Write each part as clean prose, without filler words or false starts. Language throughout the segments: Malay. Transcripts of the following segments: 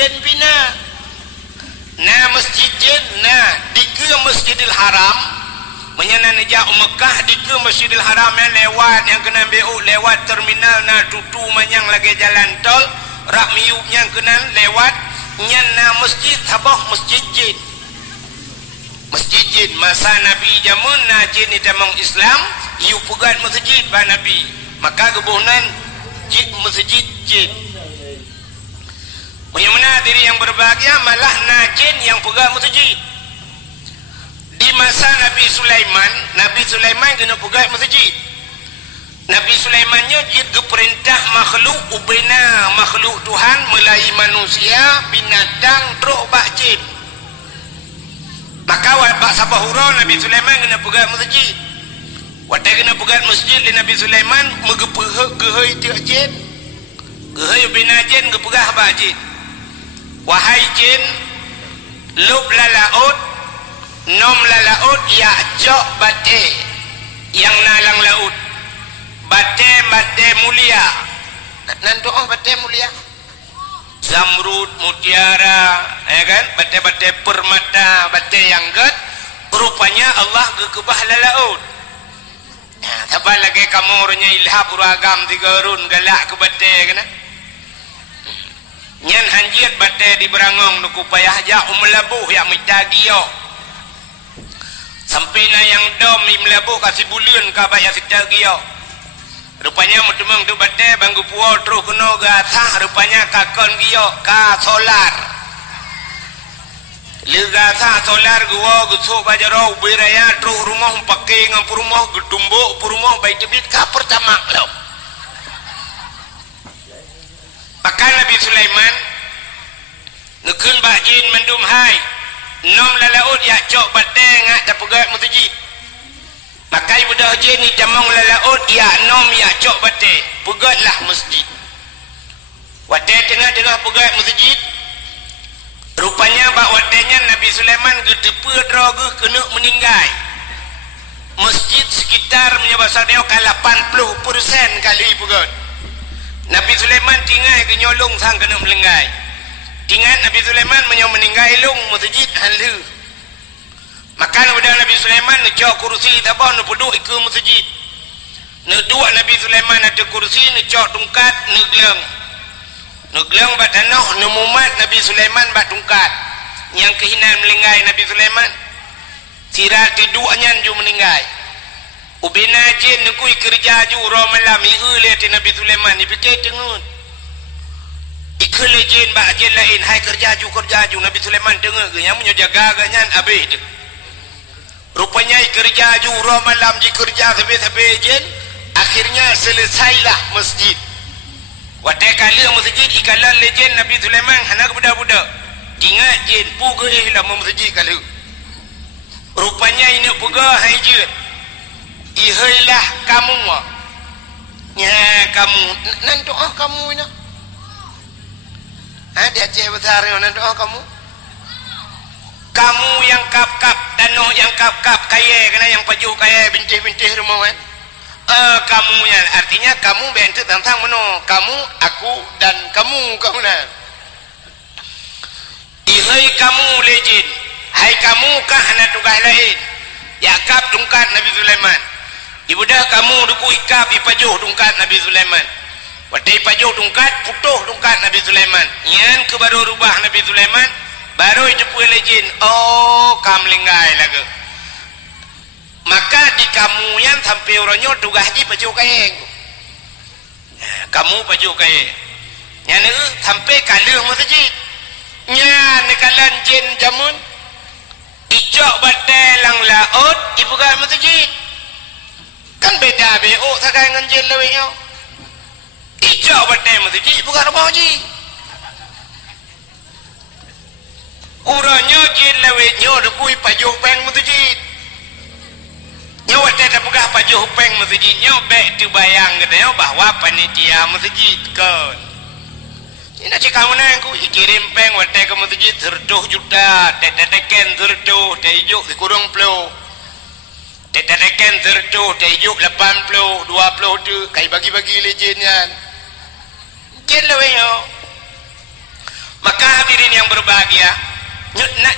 jen bina na masjid jen na dike Masjidil Haram menyanan ejak Mekah dike Masjidil Haram yang lewat yang kena BU lewat terminal na tutu manyang lagi jalan tol rak miup yang kena lewat nyan na masjid sabah masjid jin masa Nabi jamun na jin ni tamang Islam iu pegat masjid ba Nabi maka kebunan masjid jin bagaimana diri yang berbahagia malah na jin yang pegat masjid di masa Nabi Sulaiman kena pegat masjid Nabi Sulaimannya jid keperintah makhluk ubena makhluk Tuhan mulai manusia binatang teruk bak jin maka bak sabahura Nabi Sulaiman kena pegat masjid wadah kena pegat masjid di Nabi Sulaiman megepehek gehai tiak jin gehai ubena jin kepegah bak jin wahai jin lub lalaut nom lalaut ya jok bate yang nalang laut bate mulia nan doa bate mulia zamrud mutiara ya kan bate permata bate yang ged rupanya Allah gekebah lalaut sabah lagi kamu orangnya ilham beragam tigarun galak ke bate kena nyan hanjiat bate di berangong nuku payah ja umlabuh yang mitagio sampai na yang dom imlabuh kasih bulian ka bayar sitagio rupanya mutemang tu bate banggu puau terus kena gatah rupanya kakon gio ka solar gatah solar gua gusuk bajaro biraya terus rumah pakai ngam rumah getumbuk rumah baik debit ka pertama lo maka Nabi Sulaiman nekun bajin mendum hai nom lalaut ya cok bate ngak dapegat masjid maka ibu dah jin ni jamang lalaut ya nom ya cok bate pegatlah masjid wate tengah-tengah pegat masjid rupanya bak watenya Nabi Sulaiman gedepe droge kena meninggal masjid sekitar menyebasar dia ke 80% kali pegat Nabi Sulaiman tinggal ke nyolong sang kena melenggai tinggal Nabi Sulaiman meninggal ilung masjid halu maka kepada Nabi Sulaiman ngejauh kursi tabah ngepuduk ke masjid ngedua Nabi Sulaiman ada kursi ngejauh tungkat ngegeleng bat tanah nemumat Nabi Sulaiman bat tungkat yang kehinan melenggai Nabi Sulaiman sirah keduanya ju meninggal ubina jin nekui kerja ju roh malam lihat Nabi Sulaiman dipikir tengut ikhle jin bak jin lain hai kerja ju Nabi Sulaiman dengar ke yang punya jaga ganyan habis tu rupanya kerja ju roh malam ji kerja sampai jin akhirnya selesailah masjid wadah kali masjid ikalan legend Nabi Sulaiman hana budak-budak tinggal jin pugih lah masjid kali rupanya ini pugah hai jin ihailah kamu ya kamu nan doa kamu ini ada cewek besar nan doa kamu yang kap-kap dano yang kap-kap kaya kena yang pajuh kaya bintih-bintih rumah kan kamu yang artinya kamu bentuk tentang mana kamu aku dan kamu nah ihai kamu legend hai kamu kah anak tugas lain ya kap tungkat Nabi Sulaiman ibu dah kamu duku ikap ipajuh tungkat Nabi Sulaiman wadah ipajuh tungkat putuh tungkat Nabi Sulaiman yang ke baru rubah Nabi Sulaiman baru itu pun legend kamu lenggai lagi maka di kamu yang sampai orangnya tugas di pajuh kaya kamu pajuh kaya yang ni sampai kalah masjid nya nekalan jin jamun ijak batai lang laut ibu kan masjid kan beda BO sakai dengan jin lebih yo ijak batai masjid ibu kan rumah haji uranya jin lebih nyo dekui pajuh peng masjid nyo ada pegah pajuh peng masjid nyo baik tu bayang katanya bahwa panitia masjid kan ini cik kamu nangku ikirim peng wadah ke masjid 100 juta teken 100 tejuk kurang puluh teken 100 tejuk 80 20 tu kai bagi-bagi lejennya jen lah yo maka hadirin yang berbahagia,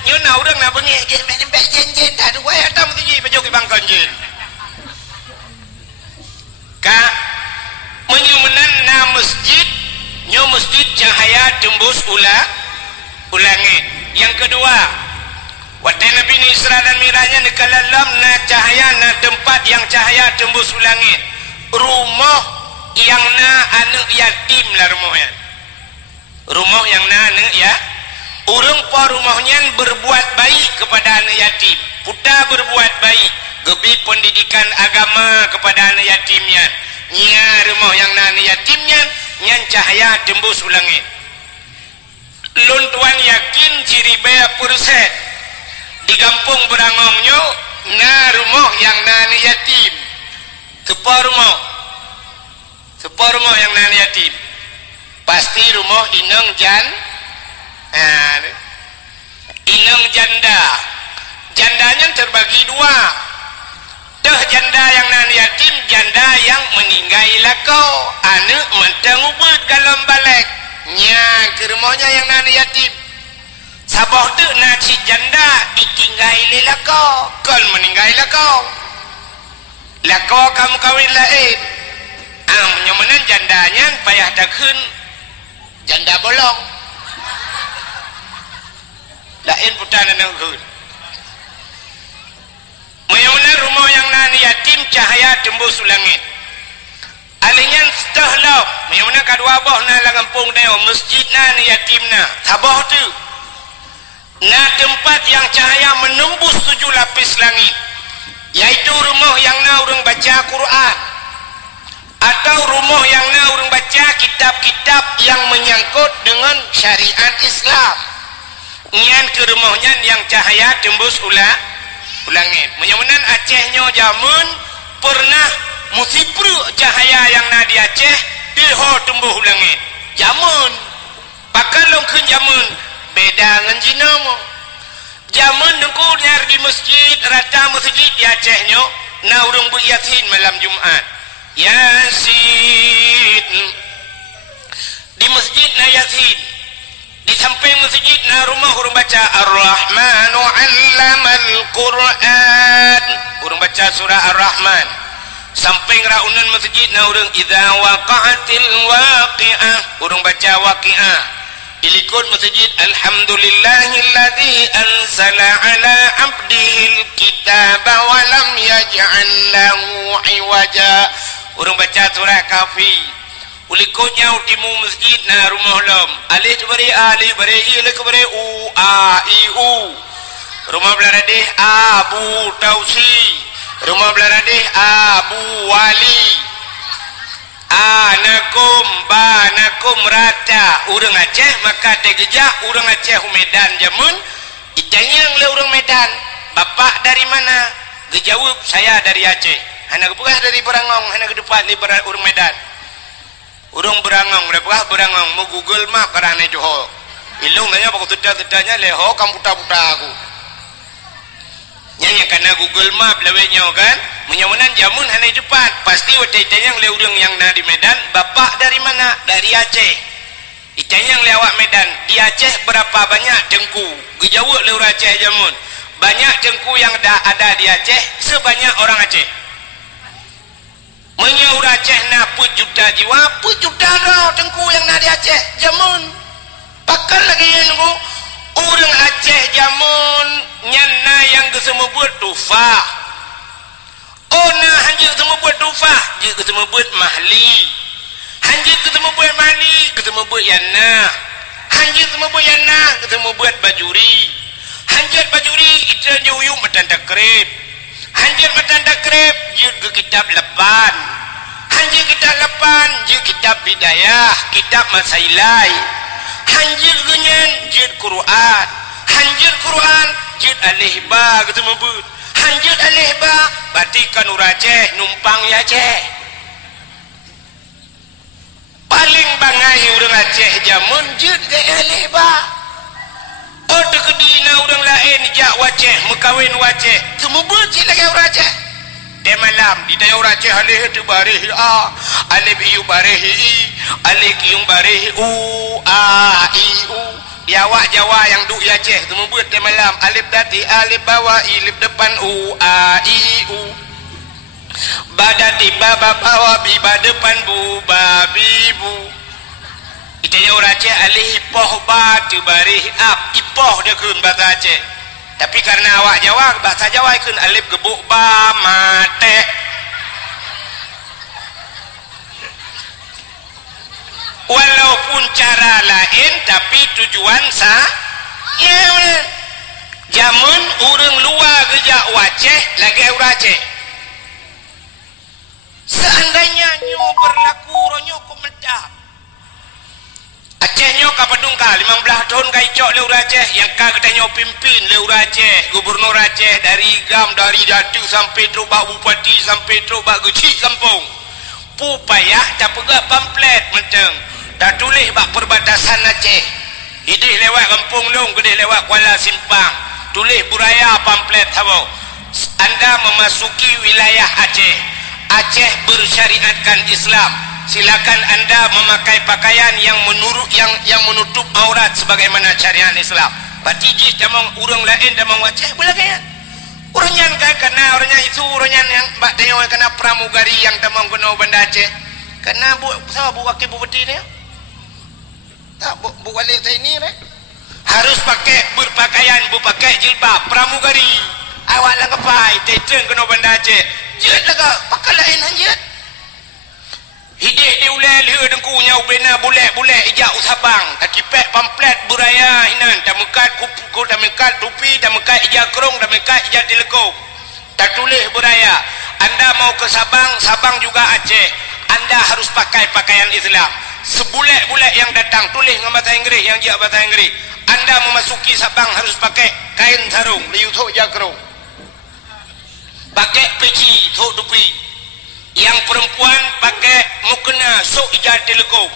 nyuna orang nak bengih jen tak ada wayah tak mesti pejoki bangkon jen ka menyumenan na masjid nyo masjid cahaya tembus ulangit. Yang kedua, waktu Nabi Isra dan Mirajnya nekalalam na cahaya na tempat yang cahaya tembus ulangit, rumah yang na anak yatim lah rumahnya, rumah yang na anak ya urang po rumahnya berbuat baik kepada anak yatim, puta berbuat baik gebi pendidikan agama kepada anak yatimnya, nya rumah yang na anak yatimnya nyan cahaya tembus ulangit. Lun tuan yakin ciri bea perset di kampung berangongnya na rumah yang na anak yatim, sepa rumah yang na anak yatim pasti rumah inang inang janda. Jandanya terbagi dua, dah janda yang nan yatim, janda yang meninggal lakau anak mentang ubud dalam balik nya ke rumahnya yang nan yatim. Sabah tu nak si janda ditinggal lakau kon meninggal lakau kamu kawin lain menyomenan jandanya payah dakun janda bolong lain putanan nangkut. Menyunan rumah yang nan yatim cahaya tembus langit. Alinyan setahlau menyunan kadua boh na langampung deo masjid nan yatim na sabah tu na tempat yang cahaya menembus 7 lapis langit, yaitu rumah yang na urang baca Quran atau rumah yang na urang baca kitab-kitab yang menyangkut dengan syariat Islam. Nyan ke rumahnya yang cahaya tembus ulangit. Menyunan Acehnya jamun pernah musibru cahaya yang na di Aceh diho tembus ulangit. Jamun pakai longkeun jamun beda dengan jinamu. Jamun dengku nyar di masjid rata masjid di Acehnya na urang beryasin malam Jumat. Yasin di masjid na yasin. Di samping masjid na rumah urang baca Ar-Rahmanu 'allamal Qur'an, urang baca surah Ar-Rahman. Samping raunan masjid na urang idza waqa'atil waqi'ah, urang baca Waqi'ah. Ilikut masjid alhamdulillahilladzi anzala 'ala 'abdihil kitaba wa lam yaj'al lahu 'iwaja, urang baca surah Kafi. Ulikutnya utimu masjid na rumah lom alif beri alif beri i lek beri u a i u. Rumah beladeh Abu Tausi, rumah beladeh Abu Wali. Anakum banakum rata urang Aceh maka tegejak urang Aceh Medan jamun itanya le urang Medan. Bapak dari mana? Gejawab saya dari Aceh. Hana kepegah dari Berangong, hana ke depan di urang Medan. Urang Berangong, lepah Berangong mau Google Map karane Johor. Ilung tanya pak tuda-tudanya leho kamu buta-buta aku. Nyanya karena Google Map lewenya kan, menyamunan jamun hana depan. Pasti watanya yang le urang yang na di Medan, bapak dari mana? Dari Aceh. Itanya yang lewat Medan, di Aceh berapa banyak dengku? Gejawab le urang Aceh jamun. Banyak dengku yang ada di Aceh sebanyak orang Aceh. Menyaur Aceh na put juta jiwa, put juta rau tengku yang na di Aceh jamun. Pakal lagi yang nunggu orang Aceh jamun nyana yang kesemu buat tufah. Oh nah hanjir kesemu buat tufah, hanjir kesemu buat mahli. Hanjir kesemu buat mahli, kesemu buat yana. Hanjir kesemu buat yana, kesemu buat bajuri. Hanjir bajuri itu juyung matan takrib. Hanjir matan takrib juga kitab lepan. Hanjir kitab lepan juga kitab bidayah, kitab masailai. Hanjir genyen jid Quran. Hanjir Quran jid alih ba ketemu but. Hanjir alih ba batikan uraceh numpang ya Aceh. Paling bangai urang Aceh jamun jid ge alih ba. Oh dekedina urang lain jak waceh mekawin waceh semubut cik lagi urang Aceh. Dia malam di daerah urang Aceh alih tu barih a, alif iu barih i, alif iu barih u a i u. ya awak Jawa yang duk ya Aceh tu membuat dia malam alif dati alif bawa ilif depan u a i u badati baba bawa bi ba depan bu ba bi bu itanya orang Aceh alih ipoh ba tu barih ap ipoh dia kun bahasa Aceh tapi karena awak Jawa bahasa Jawa kun alif gebuk ba mate walaupun cara lain tapi tujuan ya jamun urang luar gejak Aceh lagi orang Aceh seandainya nyo berlaku ronyo komedap Aceh nyo kapadung ka 15 tahun kai cok le orang Aceh yang ka kita nyo pimpin le orang Aceh gubernur Aceh dari Gam dari Datu sampai terubah bupati sampai terubah gecik kampung pupaya tak pegak pamflet menteng tak tulis bak perbatasan Aceh hidih lewat Kampung Long gedih lewat Kuala Simpang tulis buraya pamflet habau anda memasuki wilayah Aceh Aceh bersyariatkan Islam silakan anda memakai pakaian yang menurut yang menutup aurat sebagaimana syariat Islam berarti jis damang urang lain damang Aceh boleh kan orangnya kan kena orangnya itu orangnya yang bak tengok kena pramugari yang damang kena benda Aceh kena bu sama bu kaki bupati ni tak bu balik saya ini harus pakai berpakaian pakai jilbab pramugari awak lah kepai teteng kena benda Aceh jet lah pakai lain anjir hidih di ulai liha dengkunya ubena bulek ijak usabang tak kipek pamflet buraya inan tak mekat kupu tak mekat tupi tak mekat ijak kerong tak mekat ijak telekom tak tulis buraya anda mau ke Sabang juga Aceh anda harus pakai pakaian Islam sebulek-bulek yang datang tulis dengan bahasa Inggeris yang dia bahasa Inggeris anda memasuki Sabang harus pakai kain sarung liu tok jakrong pakai peci tok tupi yang perempuan pakai mukena sok ijaz telekom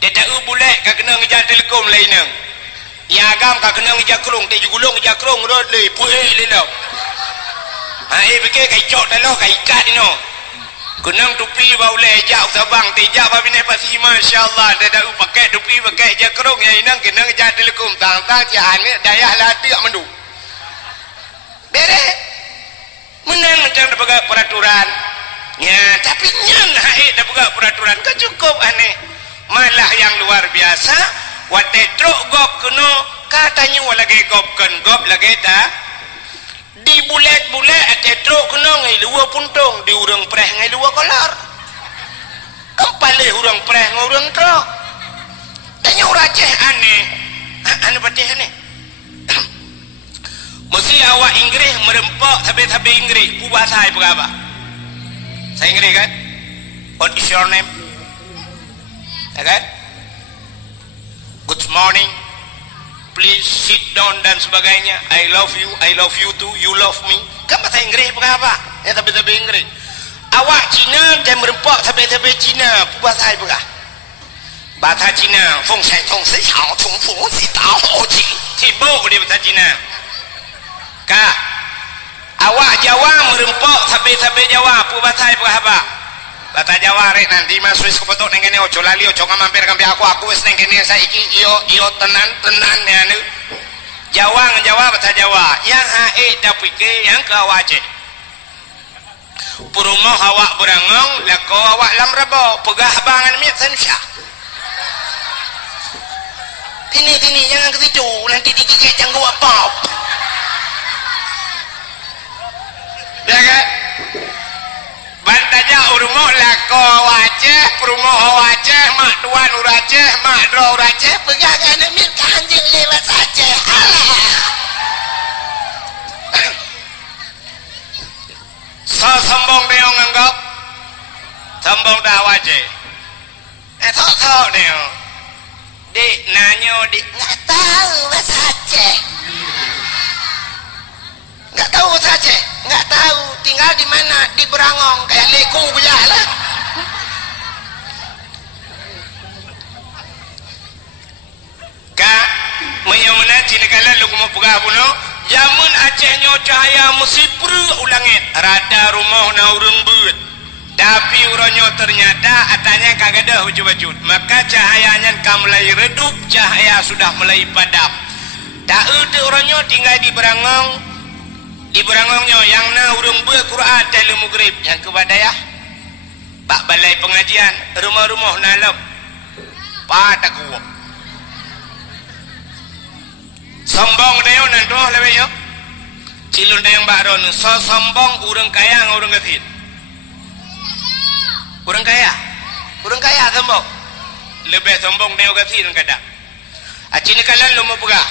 dia tak bulek kak kena ijaz telekom lainnya yang agam kak kena ijaz kerong dia jugulung ijaz kerong rod le puih le lau fikir kai cok dah kai ikat ino kunang tupi bau le ijaz Sabang tijak pa binai pasi masya-Allah dia dah pakai tupi pakai ijaz kerong yang inang kena ijaz telekom tang cian ni dayah latik mendu bere menang macam dah pegang peraturan ya tapi nyan haid dah pegang peraturan kan cukup aneh malah yang luar biasa wate truk gop kena katanya lagi gop lagi tak di bulet-bulet ate truk kena ngai luar puntung di urang preh ngai luar kolar kempale urang preh ngai urang truk tanya orang Aceh aneh anu patih aneh mesti awak Inggeris merempak sampai Inggeris ubah saya berapa saya Inggeris kan what is your name ya kan good morning please sit down dan sebagainya I love you too you love me kan bahasa Inggeris berapa ya tapi Inggeris awak Cina dan merempak sampai Cina ubah saya berapa bahasa Cina feng shai tong si hao tong fu si dao hou ji sibuk dia bahasa Cina kak awak Jawa merempak sampai Jawa apa bahasa apa bahasa Jawa rek nanti masuk kepotok neng kene ojo lali ojo ngamampir kampi aku wis neng kene saiki iyo tenan ya nu Jawa bahasa Jawa yang hae dah pikir yang ke awak Aceh purumah awak berangong lako awak lam rabo pegah bangan miat sensyah tini jangan ke situ nanti digigit janggu apa ya kan bantaja urumo lako Aceh perumoh Aceh mak tuan Aceh mak dro Aceh pegangan ambil kanjeng lewat Aceh so sombong dia nganggap sombong dah Aceh tok dia dik nanyo dik nggak tahu bahasa Aceh nggak tahu bahasa Aceh nggak tahu tinggal di mana di Berangong kayak leku punya lah kak menyamana cina kala lu mau pegah buno jamun Aceh nyo cahaya mesti per ulangit rada rumah na urang beut Tapi uronyo ternyata atanya kagak ada wujud-wujud. Maka cahayanya mulai redup, cahaya sudah mulai padam. Tak ada uronyo tinggal di berangong. Di berangongnya yang na urung Quran dalam maghrib yang kebadayah. Pak balai pengajian, rumah-rumah nalap. Pada kuat. Sombong dayo nandoh lewe yo. Cilun dayang bakron so sombong urang kaya ngurang gatin. Urang kaya sombong. Lebih sombong dayo gatin kada. Acini kalan lu mau pegah.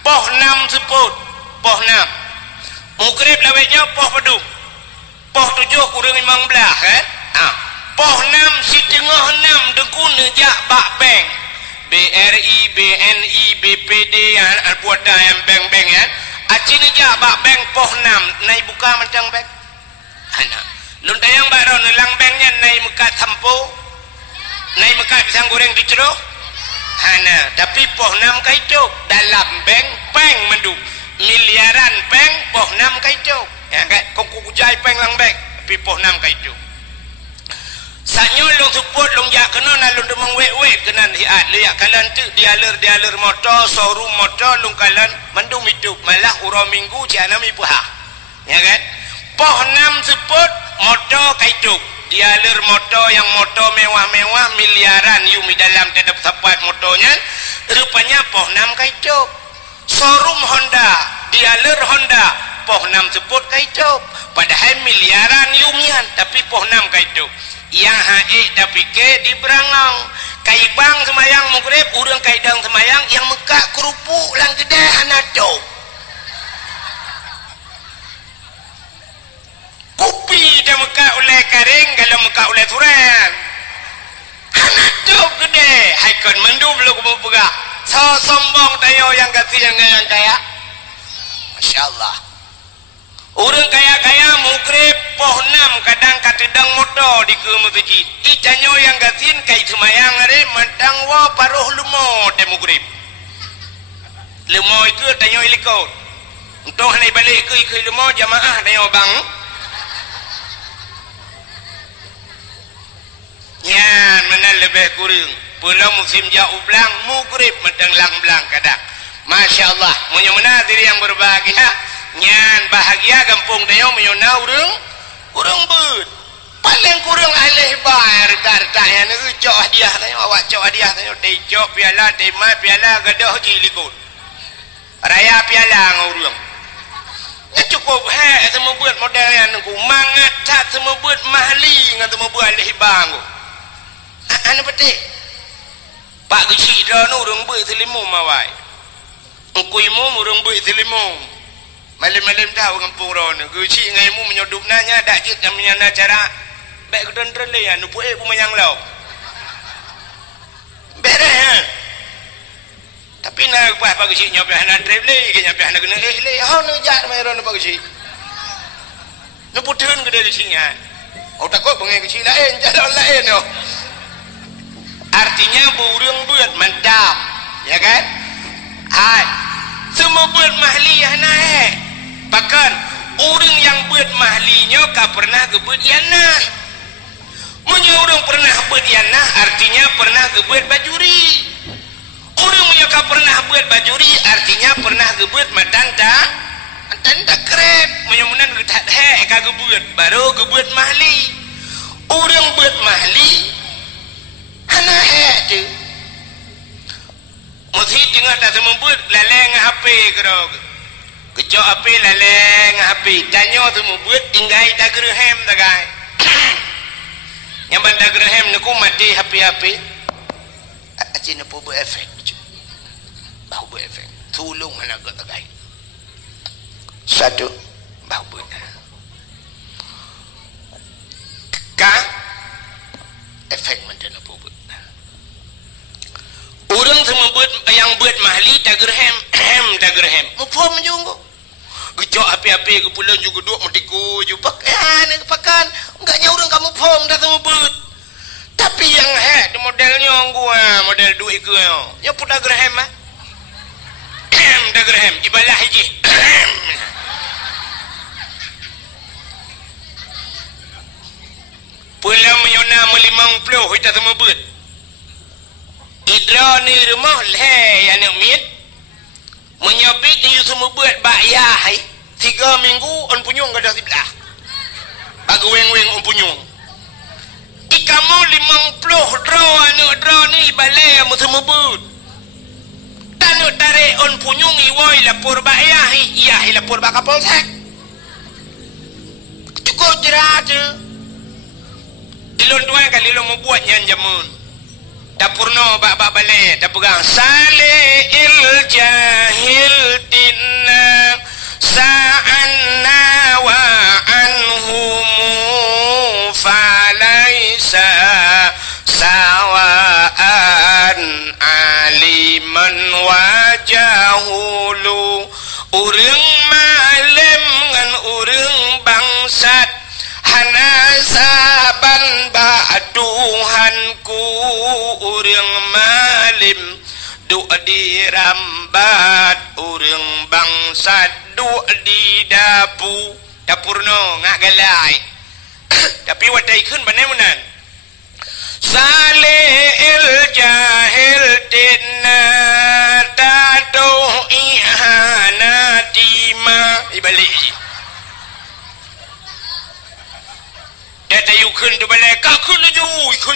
Poh 6 seput, poh 6. Mukrib lewe nya poh pedung. Poh 7 kurang 15 kan? Poh 6 si tengah 6 dekun jak bak beng. BRI, BNI, BPD yang buat yang bank-bank ya. Acini jak bak bank poh 6 nai buka macam bank. Ana. Lun dayang baron lang banknya nai mekat sampo. Nai mekat pisang goreng diceroh. Ana, tapi poh 6 kaitu dalam bank mendu. Miliaran bank poh 6 kaitu. Ya kan kok kujai bank lang bank tapi poh 6 kaitu. Sanyo long support long jak kena na long demang wek kena hiat liak kalan tu dialer motor showroom motor long kalan mandum hidup malah urang minggu jana mi puha. Ya kan? Poh 6 support motor kaituk dialer motor yang motor mewah-mewah miliaran yu mi dalam tetap tepat motornya rupanya poh 6 kaituk. Showroom Honda dialer Honda poh 6 support kaituk padahal miliaran yu mian tapi poh 6 kaituk. Yang hae tapi ke di berangong kaibang semayang maghrib urang kaidang semayang yang mekak kerupuk lang gede anato kopi dah mekak oleh karing kalau mekak oleh turan anato gede haikon mendum lu kamu pegak so sombong tayo yang kasih yang kaya masyaallah. Orang kaya-kaya mukrib poh 6 kadang katedang motor di ke masjid. Icanyo yang gatin kai semayang are mentang wa paruh lumo de mukrib. Lumo itu tanyo ilikot. Untuk hanai balik ke lumo jamaah tanyo bang. Yan mana lebih kurang. Pulau musim jauh belang mukrib mentang lang belang kadang. Masya Allah. Munyo mana diri yang berbahagia. Nyan bahagia kampung dayo menyona urang beut paling kurang alih bayar karta yang cok hadiah dayo awak cok hadiah dayo tecok piala tema piala gadah jilikut raya piala ngurang ya cukup semua buat model yang nunggu mangat tak semua buat mahli dengan semua buat alih bang anu petik pak gisi dah urang beut selimum mawai ukuimu urang beut selimum. Malam-malam tahu kampung ron. Guci ngaimu menyodup nanya dak cik yang menyana cara baik kedon le anu pue bu menyang lau. Beres. Tapi nak apa guci nyopah nak trip le ke nyopah nak kena le. Hau nu jak mai ron apa guci. Nu puteun gede di sini. Oh takut bengai guci lain jalan lain yo. Artinya burung buat mantap. Ya kan? Hai. Semua buat mahliyah naik. Bahkan orang yang buat mahlinya tak pernah gebut yanah. Punya orang pernah buat yanah artinya pernah gebut bajuri. Orang punya tak pernah buat bajuri artinya pernah gebut matanda. Matanda krep. Punya munan getat hek gebut baru gebut mahli. Orang buat mahli hana hek tu. Mesti tengah tak semua buat laleng HP kerok. Kecok HP laleng HP. Tanyo semua buat tinggal tak gerhem tak gai. Yang bandar gerhem nak mati HP. Acik nak buat efek. Bau buat efek. Tolong mana kau tak gai. Satu bau buat. Kah efek mana nak buat. Orang semua buat yang buat mahli tak gerhem tak gerhem. Mufam juga. Gejok api-api ke pulau juga duk metiku juga pakan. Enggaknya orang kamu faham dah semua buat. Tapi yang modelnya gua model duit ke yang pun tak gerhem tak gerhem ibalah haji. 50 kita semua buat idra ni rumah leh anak mit menyabit dia semua buat bayar 3 minggu on punyung gadah sebelah bagi weng-weng on punyung ikamu 50 dra ni balai mu semua buat tanuk tarik on punyung iwoi lapor bayar iya lapor bak kapolsek cukup jerat je ilon tuan kali lo mau buat nyan jamun dapurno bak balai dapegang salil jahil dinna sa'anna wa anhum falaysa sawa'an aliman wajahulu urang malam ngan urang bangsat hana saban ba'duhanku urang malim duk dirambat urang bangsat duk di dapurno ngak galai tapi wadai kun banemunan salil jahil dinna tatu ihanatima ibalik data yukun tu balai kakun tu kun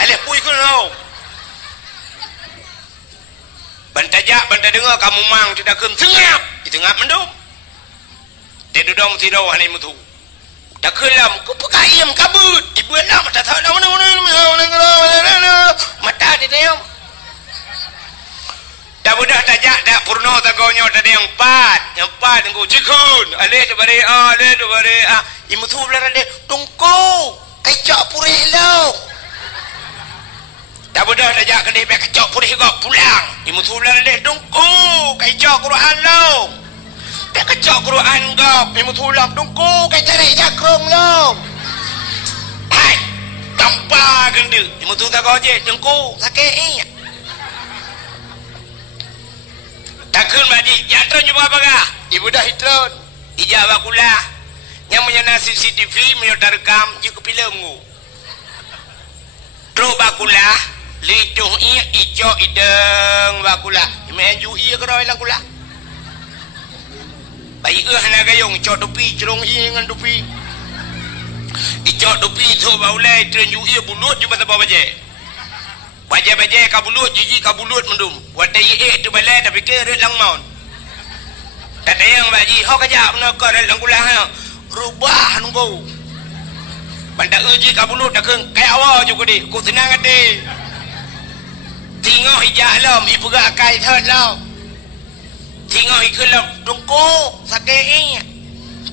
aleh pui kun lo bantajak banta dengar kamu mang tidak kem tengap itu ngap mendung dia duduk tidur hari mutu dah kelam ku pekayam kabut ibu nak mata tak nak mata dia tengok dah budak tajak dah purno tagonyo tadi yang empat engkau jikun aleh tu bari ibu tu belar dia tungku kacak purih lo dah budak tajak kedai kacak purih kau pulang ibu tu belar dia tungku kacak Quran lo tak kacak Quran kau ibu tu belar tungku kacak jakrong lo hai tanpa gende ibu tu tak kau je tungku sakit takun badi jatron juga apa ibu dah hitron ijabah kula yang menyana CCTV menyodar rekam juga filmmu tro bakula liduh ia ijo ideng bakula meju ia keroi lang kula baik na gayung ijo dupi cerong ia ngan dupi ijo dupi tu baulai trenju ia bulut juga tak baje baje kabulut jiji kabulut mendum wadai tu balai dah fikir lang maun kata yang baji ho kajak nak lang kula rubah nunggu bandak uji kabulut dah keng kayak awal juga di ku tenang hati tengok hijak lam ibu gak kai thot lam tengok ikut lam tungku sakit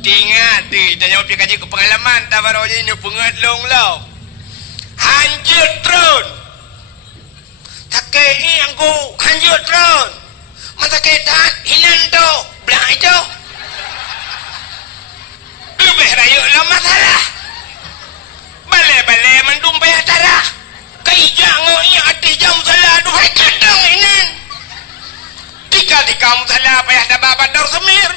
tengok di tanya pergi kaji ke pengalaman tak baru ini pengat long lau hancur tron sakit aku hancur tron masa kita hinan tu belah itu lebih rayu lah masalah balik mendum payah darah kaijak ngoinya hati jam salah duhai kadang ini tika salah payah dapat bandar semir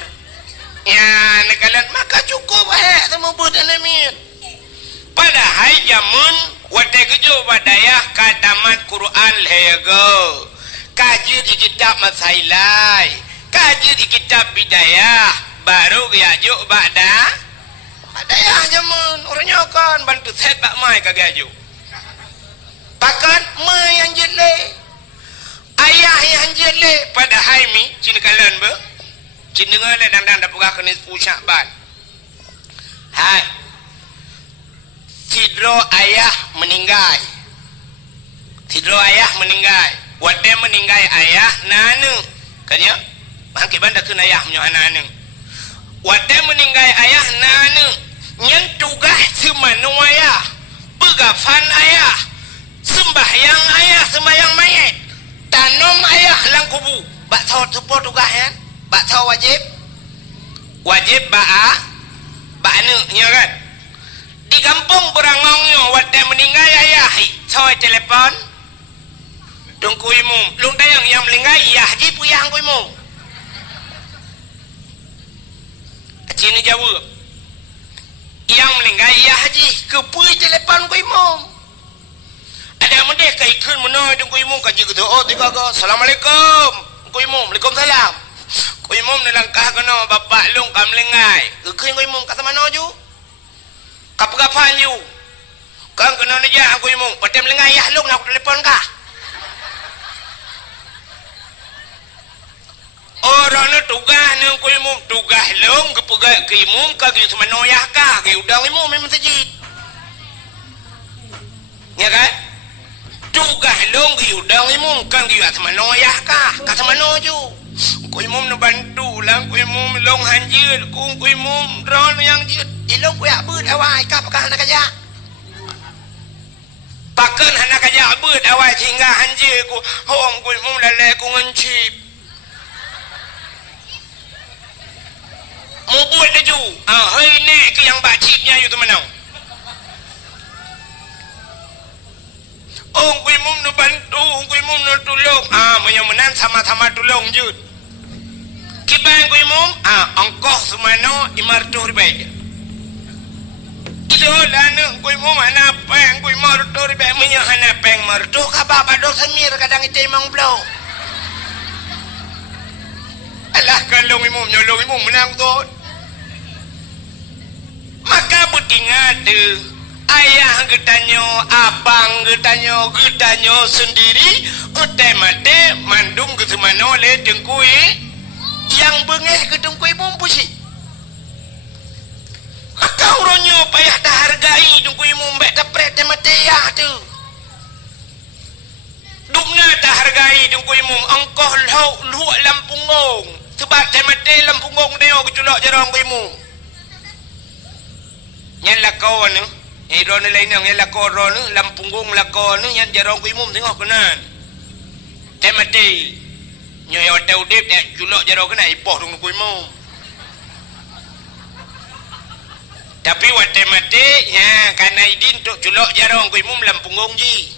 ya nekalan maka cukup semua budan emir padahal jamun wadai kejo badayah katamat Quran lehaga kaji di kitab masailai kaji di kitab bidayah baru gajuk badayah jamun orangnya kan bantu set bak mai kagajuk pakat mai yang jele ayah yang jele pada haimi cina kalan be cina dengar le dandang dah pegah kenis pusak ban hai tidro ayah meninggal wadai meninggal ayah nanu kanya bangkit bandar kena ayah menyohan nanu wadai meninggal ayah nanu yang tugas semanu ayah pegafan ayah sembahyang ayah sembahyang mayat tanam ayah lang kubu bak tahu tupo tugas kan bak tahu wajib bak anu nya kan di kampung berangongnya wadai meninggal ayah coy telepon tunggu imum lung dayang yang meninggal iya haji puyang ku imum cini jawab yang melinggai ya haji kepui telepon ku imam ada mendek kai kun menoi deng ku imam kaji gitu oh tiga go assalamualaikum ku imam waalaikumsalam ku imam nelangkah kono bapak long kam lengai ke kun ku imam kata mano ju kapan ju kang kono neja ku imam padem lengai ya long nak telepon kah orang ni tugas ni ku imam tugas long ke pegat ke imam kaki semano ya kah ke udang imam memang masjid ya kan tugas long ke udang imam kan ke semano ya kah kat semano ju ku imam nak bantu lang ku imam long hanjil ku imam ron yang jid ilong ku ya beut awai kah pakai anak aja pakan anak aja beut awai hingga hanjil ku hom ku imam lalai ku ngancip mau buat laju hai ni ke yang bacipnya itu menang ku imam nak bantu ku imam nak tolong yang menang sama-sama tolong jud kibang ku imam angkoh semano 500 ribu itu lana ku imam anak peng ku 500 ribu menyah anak peng mertu kabab adok semir kadang itu imam blow alah kalau imam nyolong imam menang tu maka butingat ayah getanyo abang getanyo sendiri utemate mandum ke semano le dengkui yang bengeh ke dengkui bumpusi maka uronyo payah dah hargai dengkui mumbek dapret temate ya tu dumna dah hargai dengkui mum angkoh luak lampungong sebab temate lampungong deo keculok jarang kui mum nyan lakau ni ron lain yang lakau ron lampunggung lakau ni yang jarang ku imum tengok kenan temati nyoy hotel dip dia culok jarang kena ipoh dong ku imum tapi wate mati nya kana idin tok culok jarang ku imum lampunggung ji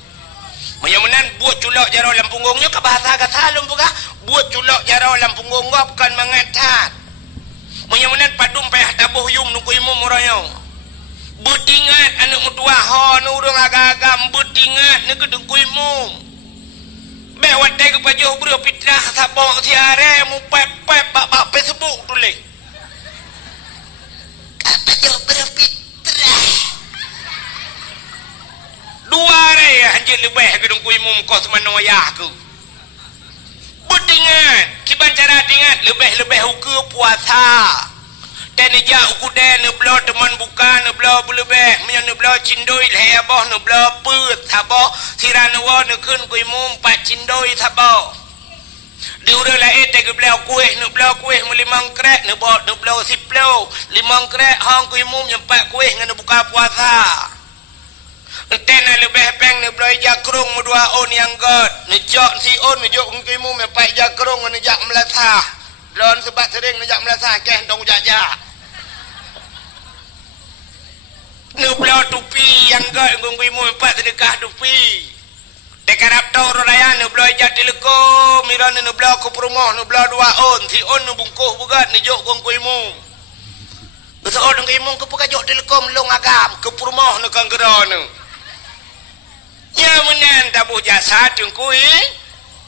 menan buat culok jarang lampunggungnya ke bahasa kasalum buka buat culok jarang lampunggung bukan mengatat menan padum payah tabuh yum nu ku imum oroyo butingat anak mutua ho nu urang agak-agak butingat ni kedeng ku imum be wate ke pajoh bro fitrah sabok tiare mu pep bak Facebook tulis pajoh bro fitrah dua re anjir lebih kedeng ku imum kos mano ayah ku butingat kiban cara tingat lebih hukum puasa dan ija ukudan neblo teman bukan neblo bulebeh menyan neblo cindoi le aboh neblo put sabo siranawa nekun ku imum pat cindoi sabo diure la ete ke blau kuih melimang krek neblo siplo limang krek hang ku imum nyempat kuih ngan buka puasa enten lebih peng neblo jakrung medua on yang god nejok si on nejok ku imum nyempat jakrung ngan nejak melasah lon sebab sering nejak melasah keh dong jajak nublo tupi yang gak ngunggu imu empat sedekah tupi dekarap tau raya nublo jati leko miran nublo ku perumoh nublo dua on si on nubungkuh bugat nejok ngunggu imu betul on ngunggu imu ke pekajok telekom long agam ke perumoh nekang geron ya menen tabuh jasa tungkui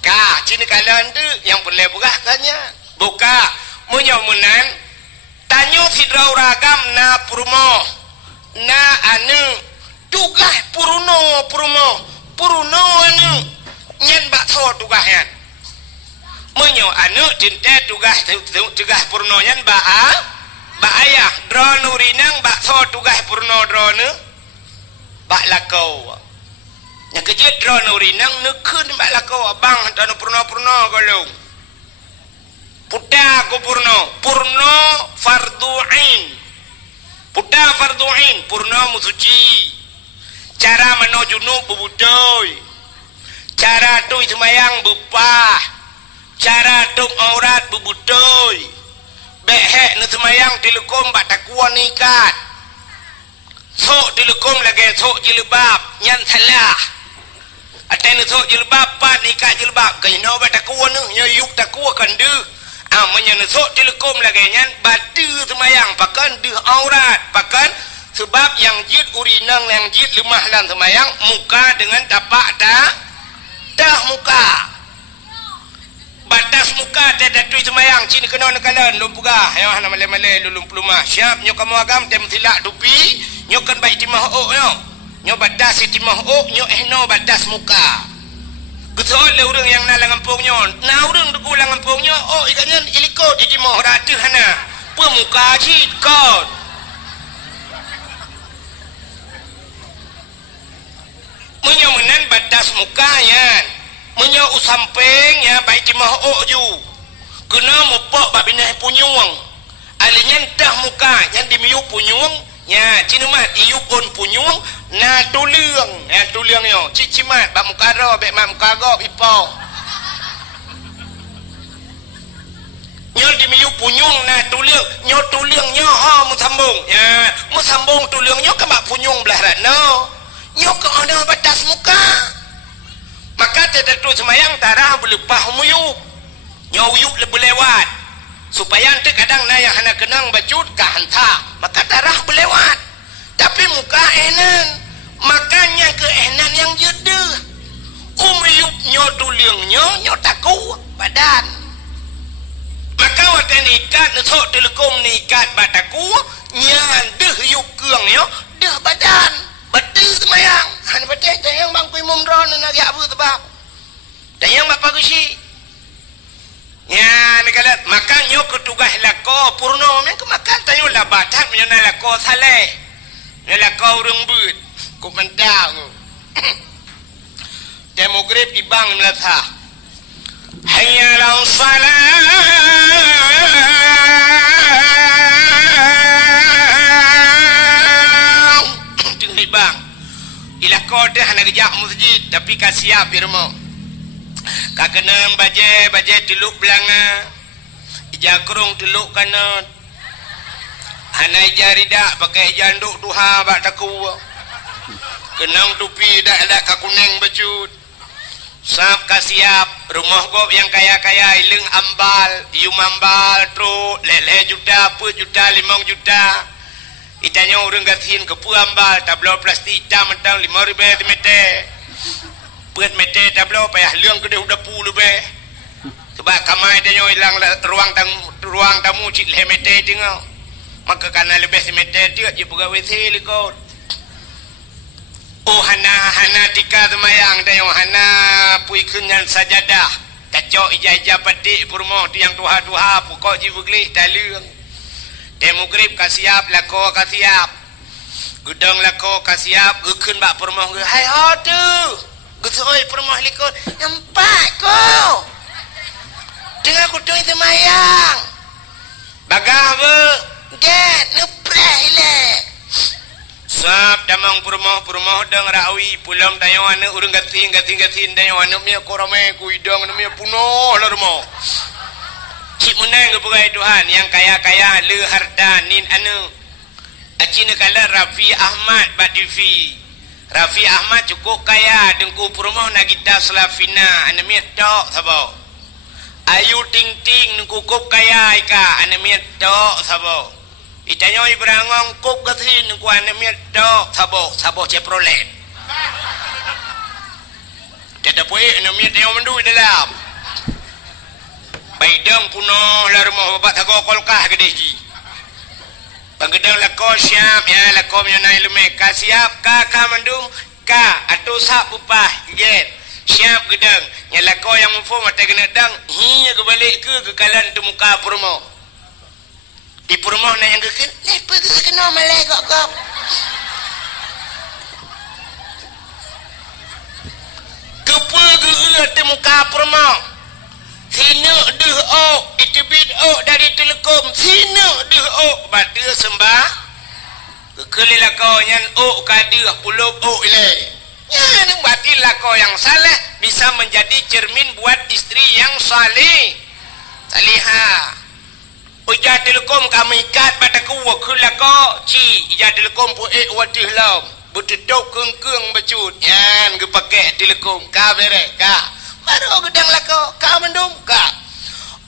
kah cini kalian tu yang boleh buka kanya buka munyau menen tanyo sidrau ragam na perumoh na anu tugas puruno anu nyen bakso tugasnya menyo anu cinta tugas puruno nyen ba ayah drone urinang bakso tugas puruno drone bak lakau yang kejut drone urinang nekun bak lakau abang drone puruno golong puta ku puruno fardu'in puta fardu'in purna musuci cara menojunu bubudoi cara tu semayang bupah cara tu aurat bubudoi behek nu semayang dilukum bak takuan ikat sok dilukum lagi sok jilbab nyan salah aten sok jilbab pat ikat jilbab kaino bak takuan nu nyayuk takuan kandu menyan sok telekom lagi nyan batu semayang pakan di aurat pakan sebab yang jid urinang yang jid lemah lan semayang muka dengan tapak dah muka batas muka datui semayang cini kena nekalan lum pugah ya hana male-male lulum plumah siap nyo kamu agam tem silak tupi nyo kan baik timah ok nyo batas timah ok nyo ehno batas muka betul le urang yang na langampung nyo na urang deku langampung nyo oh ikannya iliko di timah ratu hana pemuka cid kot menyomenan batas muka yan menyo usamping ya baik timah ok ju kena mupok babinah punyung alinya dah muka yang dimiuk punyung ya cinumat iup on punyung na tuliang ya tuliang yo cicimat bak muka ro bek mak muka go ipo nyo dimiuk punyung na tuliang nyo ho musambung ya musambung tuliang nyo ke mak punyung belah ratno nyo ke ada batas muka maka tertentu semayang tarah berlepah muyuk nyo uyuk lebih lewat supaya nanti kadang na yang hana kenang bacut ka hantar maka tarah berlewat tapi muka enan makanya ke enan yang jedeh umuyuk nyo tuliang nyo taku badan maka watan ikat nesok telekom ni ikat bataku nyan deh yuk keang nyo deh badan betul semayang hana betul tayang bang kui mumron na gi abu tebak tayang bapa gusi ya negala maka nyo ketugah lako purno men kemakan tayo labatan men na lako saleh na lako urang beut ku mentang demograf ibang melatha hayya la salah tinggi bang ilako dah hana gejak masjid tapi kasiap irmo kakenang baje teluk belanga ija kerung teluk kanan hanai jarida pakai janduk duha bak taku kenang tupi dak kakuneng bacut sap kasiap rumah gop yang kaya-kaya ileng ambal ium ambal truk lele juta pe juta 5 juta itanya urang gatin ke pu ambal tablo plastik hitam mentang 5,000 meter buat mete tablo payah liang gede udah puluh be sebab kamai dia hilang ruang tamu cik leh mete tengok maka karena lebih semete dia je pegawai silikon oh hana tika semayang dia hana pui kenyan sajadah kacok ijah-ijah patik purmoh tiang tuha-tuha pukok je beglih talung demogrip kasiap lako kasiap gudang lako kasiap gukun bak purmoh ge hai ho tu gusoi purmoh likon nampak ko dengar kudung semayang bagah be get nepreh le sap damang purmoh dang rawi pulang dayo ane urang gating dayo ane mia korame kuidang ane mia puno larmo cik menang ke pegai Tuhan yang kaya-kaya le harta nin ane acina kala Rafi Ahmad Badifi Rafi Ahmad cukup kaya dengku purmoh nagita Slavina ane mia tok sabo Ayu ting-ting nengkukup kaya ika ane mia tok sabo itanya ibrangong kup gatin nengku ane mia tok sabo Chevrolet tidak boleh ane mia tengok mendu dalam baidang puno larmo bapak tago kolkah gede ji panggedang lako siap ya lako menyenai lume ka siap ka mandung ka atau sak upah get siap gedang nya lako yang mufo mata kena dang hinya ke balik ke kekalan tu muka purmo di purmo na yang kekin lepa ke kena malai kok kepa ke tu muka purmo sini deh itu bid dari telekom sini deh batu sembah kekelilah kau yang kadir puluh ile ya nak batilah kau yang salah bisa menjadi cermin buat istri yang salih salihah ujah telekom kami ikat bataku wakulah kau ci ijah telekom pu wadih lam betutuk kengkeng bacut yan ke pakai telekom ka bere ka baru gedang lako kau mendung ka